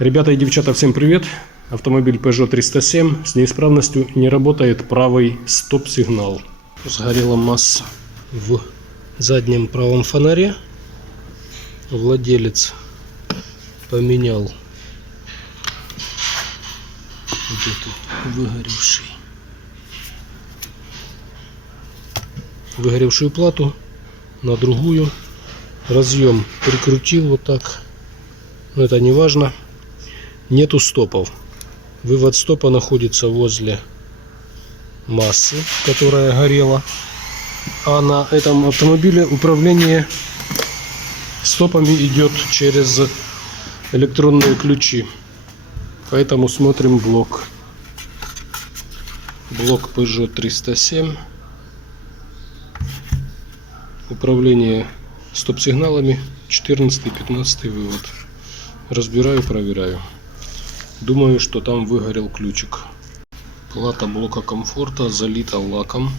Ребята и девчата, всем привет! Автомобиль Peugeot 307 с неисправностью не работает правый стоп-сигнал. Сгорела масса в заднем правом фонаре. Владелец поменял вот эту выгоревший выгоревшую плату на другую. Разъем прикрутил вот так. Но это не важно. Нету стопов. Вывод стопа находится возле массы, которая горела. А на этом автомобиле управление стопами идет через электронные ключи. Поэтому смотрим блок. Блок Peugeot 307. Управление стоп-сигналами 14-15 вывод. Разбираю, проверяю. Думаю, что там выгорел ключик. Плата блока комфорта залита лаком.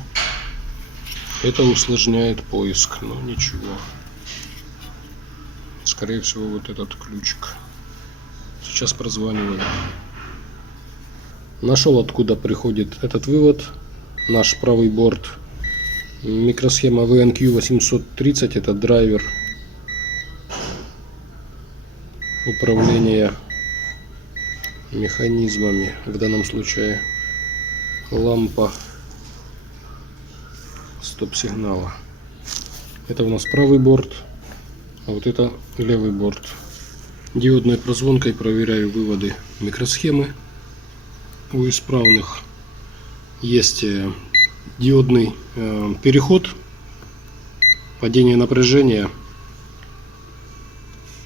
Это усложняет поиск, но ничего. Скорее всего, вот этот ключик. Сейчас прозваниваю. Нашел, откуда приходит этот вывод. Наш правый борт. Микросхема VNQ 830. Это драйвер управления механизмами. В данном случае лампа стоп-сигнала. Это у нас правый борт, а вот это левый борт. Диодной прозвонкой проверяю выводы микросхемы. У исправных есть э, диодный э, переход, падение напряжения,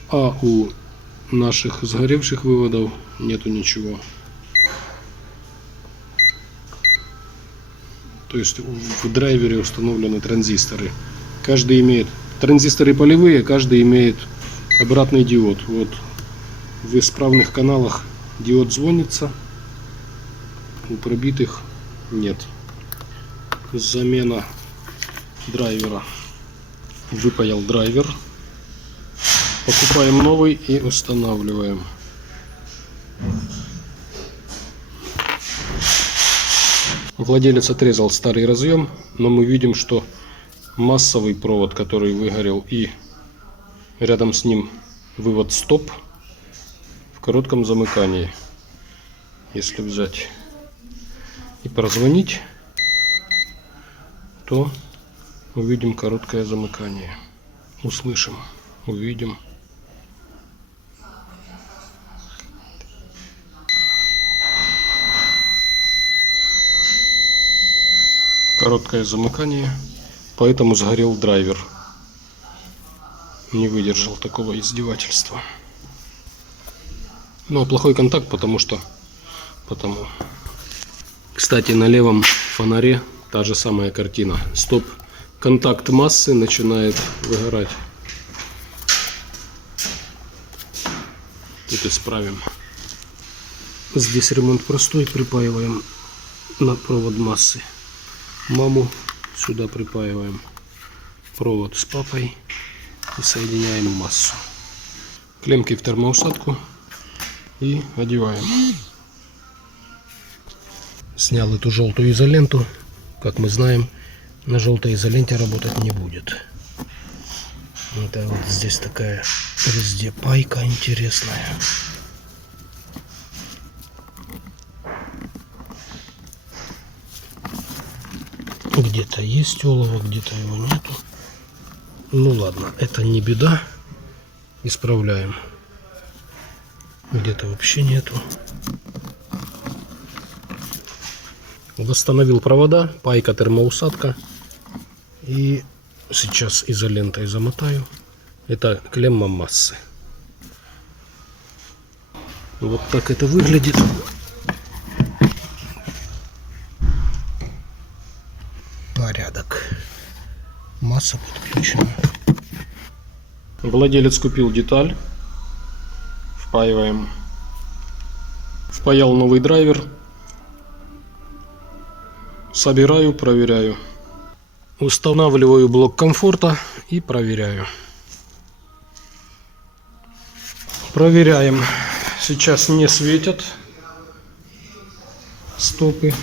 а у наших сгоревших выводов нету ничего. То есть в драйвере установлены транзисторы. Каждый имеет транзисторы полевые, каждый имеет обратный диод. Вот в исправных каналах диод звонится, у пробитых нет. Замена драйвера. Выпаял драйвер. Покупаем новый и устанавливаем. Владелец отрезал старый разъем, но мы видим, что массовый провод, который выгорел, и рядом с ним вывод стоп в коротком замыкании. Если взять и прозвонить, то увидим короткое замыкание. Услышим, увидим. Короткое замыкание, поэтому сгорел драйвер. Не выдержал такого издевательства. Ну а плохой контакт, потому что... Потому. Кстати, на левом фонаре та же самая картина. Стоп. Контакт массы начинает выгорать. Тут исправим. Здесь ремонт простой, припаиваем на провод массы маму сюда припаиваем. Провод с папой. И соединяем массу. Клемки в термоусадку. И одеваем. Снял эту желтую изоленту. Как мы знаем на желтой изоленте работать не будет. Это вот здесь такая везде пайка интересная Где-то есть олово, где-то его нету. Ну ладно, это не беда. Исправляем. Где-то вообще нету. Восстановил провода, пайка, термоусадка. И сейчас изолентой замотаю. Это клемма массы. Вот так это выглядит. Масса подключена. Владелец купил деталь. Впаиваем. Впаял новый драйвер. Собираю, проверяю. Устанавливаю блок комфорта и проверяю. Проверяем. Сейчас не светят стопы.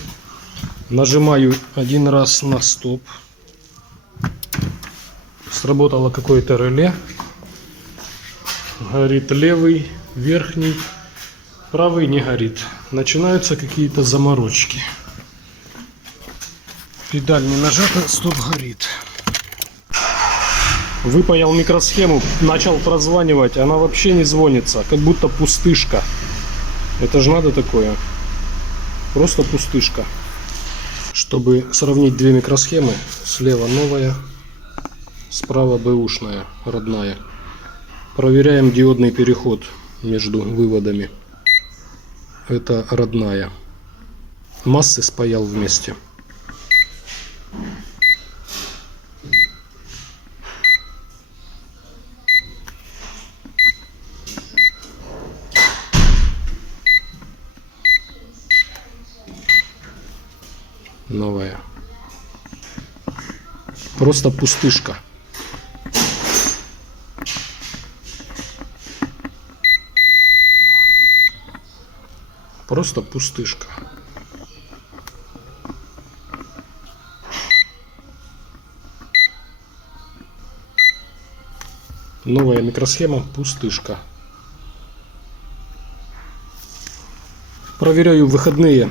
Нажимаю один раз на стоп. Сработало какое-то реле. Горит левый, верхний. Правый не горит. Начинаются какие-то заморочки. Педаль не нажата, стоп горит. Выпаял микросхему, начал прозванивать, она вообще не звонится, как будто пустышка. Это же надо такое. Просто пустышка. Чтобы сравнить две микросхемы, слева новая, справа бэушная, родная. Проверяем диодный переход между выводами. Это родная. Массы спаял вместе. новая. Просто пустышка. Просто пустышка. Новая микросхема пустышка. Проверяю выходные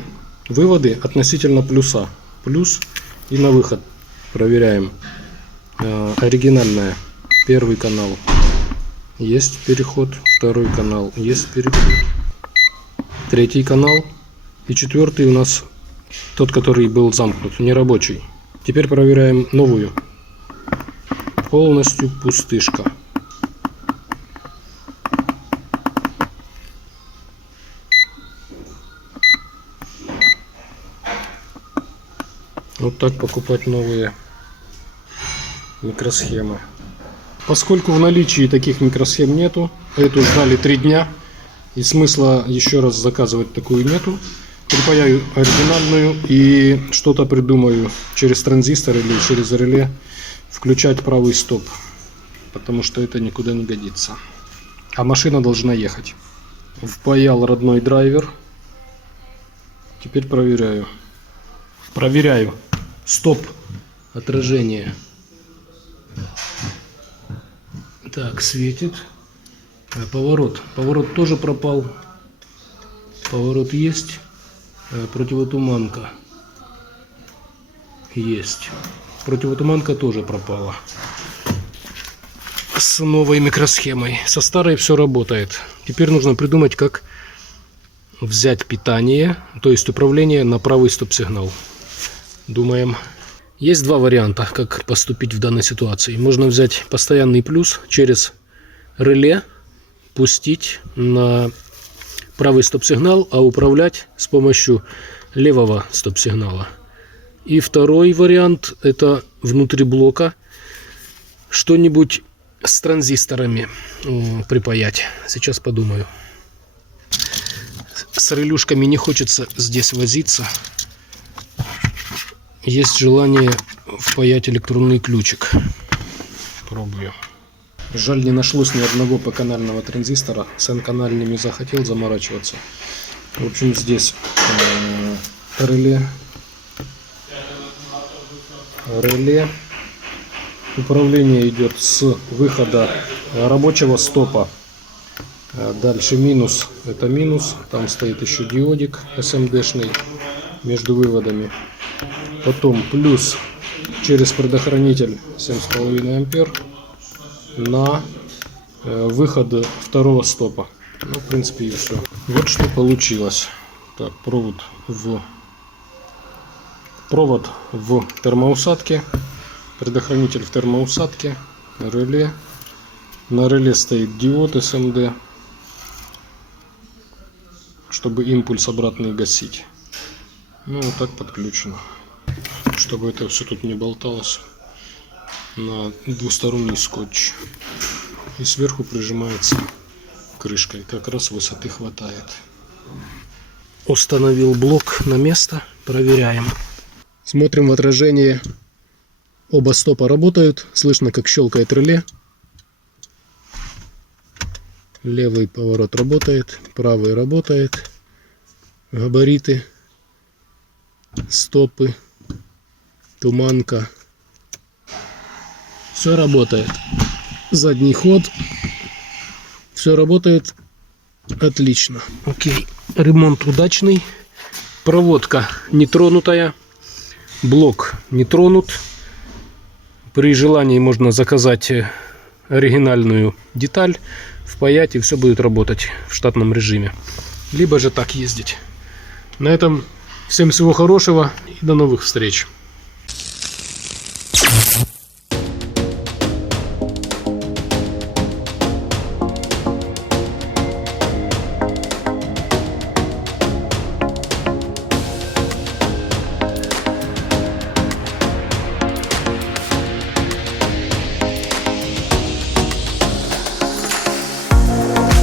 выводы относительно плюса. Плюс и на выход проверяем. Э, оригинальная. Первый канал. Есть переход. Второй канал. Есть переход. Третий канал. И четвертый у нас тот, который был замкнут, нерабочий. Теперь проверяем новую. Полностью пустышка. Вот так покупать новые микросхемы. Поскольку в наличии таких микросхем нету, эту ждали три дня, и смысла еще раз заказывать такую нету. Припаяю оригинальную и что-то придумаю через транзистор или через реле включать правый стоп, потому что это никуда не годится. А машина должна ехать. Впаял родной драйвер. Теперь проверяю. Проверяю. Стоп. Отражение. Так, светит. А, поворот. Поворот тоже пропал. Поворот есть. А, противотуманка. Есть. Противотуманка тоже пропала. С новой микросхемой. Со старой все работает. Теперь нужно придумать, как взять питание, то есть управление на правый стоп-сигнал думаем. Есть два варианта, как поступить в данной ситуации. Можно взять постоянный плюс через реле, пустить на правый стоп-сигнал, а управлять с помощью левого стоп-сигнала. И второй вариант это внутри блока что-нибудь с транзисторами припаять. Сейчас подумаю. С релюшками не хочется здесь возиться есть желание впаять электронный ключик. Пробую. Жаль, не нашлось ни одного P-канального транзистора. С N-канальными захотел заморачиваться. В общем, здесь э, реле. Реле. Управление идет с выхода рабочего стопа. Э, дальше минус. Это минус. Там стоит еще диодик SMD-шный между выводами. Потом плюс через предохранитель 7,5 ампер на э, выход второго стопа. Ну, в принципе, и все. Вот что получилось. Так, провод в провод в термоусадке, предохранитель в термоусадке, реле. На реле стоит диод SMD, чтобы импульс обратный гасить. Ну, вот так подключено. Чтобы это все тут не болталось на двусторонний скотч. И сверху прижимается крышкой. Как раз высоты хватает. Установил блок на место. Проверяем. Смотрим в отражение. Оба стопа работают. Слышно, как щелкает реле. Левый поворот работает, правый работает. Габариты, стопы, туманка. Все работает. Задний ход. Все работает отлично. Окей. Ремонт удачный. Проводка не тронутая. Блок не тронут. При желании можно заказать э, оригинальную деталь, впаять и все будет работать в штатном режиме. Либо же так ездить. На этом всем всего хорошего и до новых встреч.